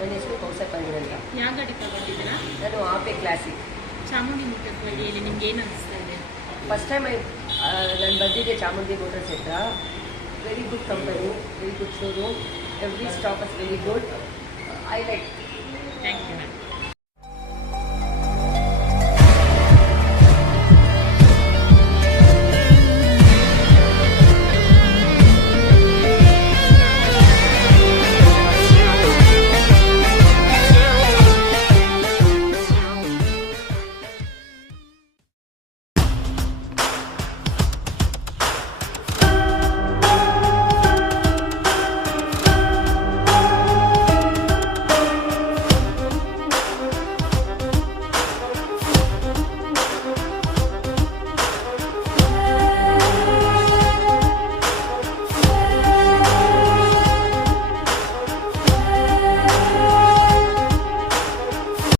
ನನ್ನ ಹೆಸರು ಕೌಸರ್ ಪಾಂಡೆ ಅಂತ. ಯಾವ ಗಾಡಿ ತಗೊಂಡಿದ್ದೀರಾ? ನಾನು ಆಪೆ ಕ್ಲಾಸಿಕ್. ಚಾಮುಂಡಿ ಮೋಟರ್ಸ್ ಬಗ್ಗೆ ಹೇಳಿ, ನಿಮ್ಗೆ ಏನು ಅನಿಸ್ತಾ ಇದೆ? ಫಸ್ಟ್ ಟೈಮ್ ನಾನು ಬಂದಿದ್ದೆ ಚಾಮುಂಡಿ ಮೋಟರ್ಸ್ ಹತ್ರ. Very good company, very good showroom, every stock is very good. I like. Thank you ma'am.